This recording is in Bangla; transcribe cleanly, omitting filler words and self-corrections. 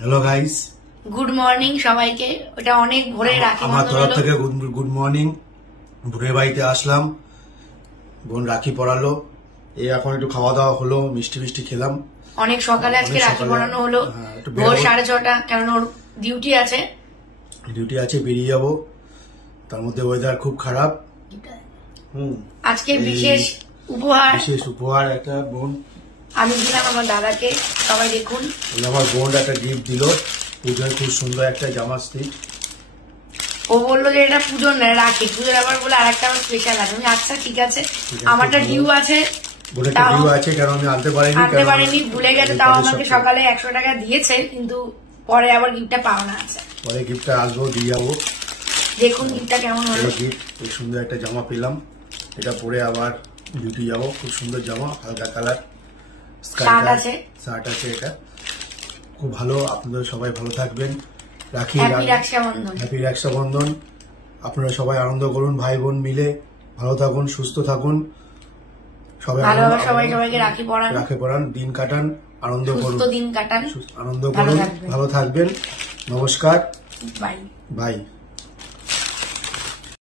হ্যালো গাইস, গুড মর্নিং সবাইকে। ওটা অনেক ভোরে রাখি আমার তরফ থেকে গুড মর্নিং। ভোরের বাড়িতে আসলাম, বোন রাখি পড়ালো, এই এখন একটু খাওয়া দাওয়া হলো, মিষ্টি খেলাম। অনেক সকালে আজকে রাখি পড়ানো হলো, ভোর 6:30, কারণ ওর ডিউটি আছে, বেরিয়ে যাবো। তার মধ্যে ওয়েদার খুব খারাপ। আজকে বিশেষ উপহার একটা বোন আমি দিলাম আমার দাদাকে। সবাই দেখুন, আমার বোন একটা গিফট দিল, পুজোয় খুব সুন্দর একটা জামা স্টিচ। ও বললো যে এটা পুজোর না, রাখি। পুজোর আবার বলে আরেকটা আমার স্পেশাল আছে। আচ্ছা ঠিক আছে, আমারটা ডিউ আছে, কারণ আমি আনতে পারিনি, ভুলে গেছে। তাও আমাকে সকালে 100 টাকা দিয়েছে, কিন্তু পরে আবার গিফটটা পাওনা আছে। পরে গিফটটা আসবো, দিয়ে যাবো। দেখুন গিফটটা কেমন হলো। গিফট, খুব সুন্দর একটা জামা পেলাম, এটা পরে আবার ডিউটি যাবো। খুব সুন্দর জামা, হালকা কালার, শার্ট আছে। এটা খুব ভালো। আপনাদের সবাই ভালো থাকবেন। হ্যাপি রক্ষাবন্ধন। আপনারা সবাই আনন্দ করুন, ভাই বোন মিলে ভালো থাকুন, সুস্থ থাকুন, সবাই সবাইকে রাখি পড়ান, দিন কাটান, আনন্দ করুন, দিন কাটান, ভালো থাকবেন। নমস্কার, বাই।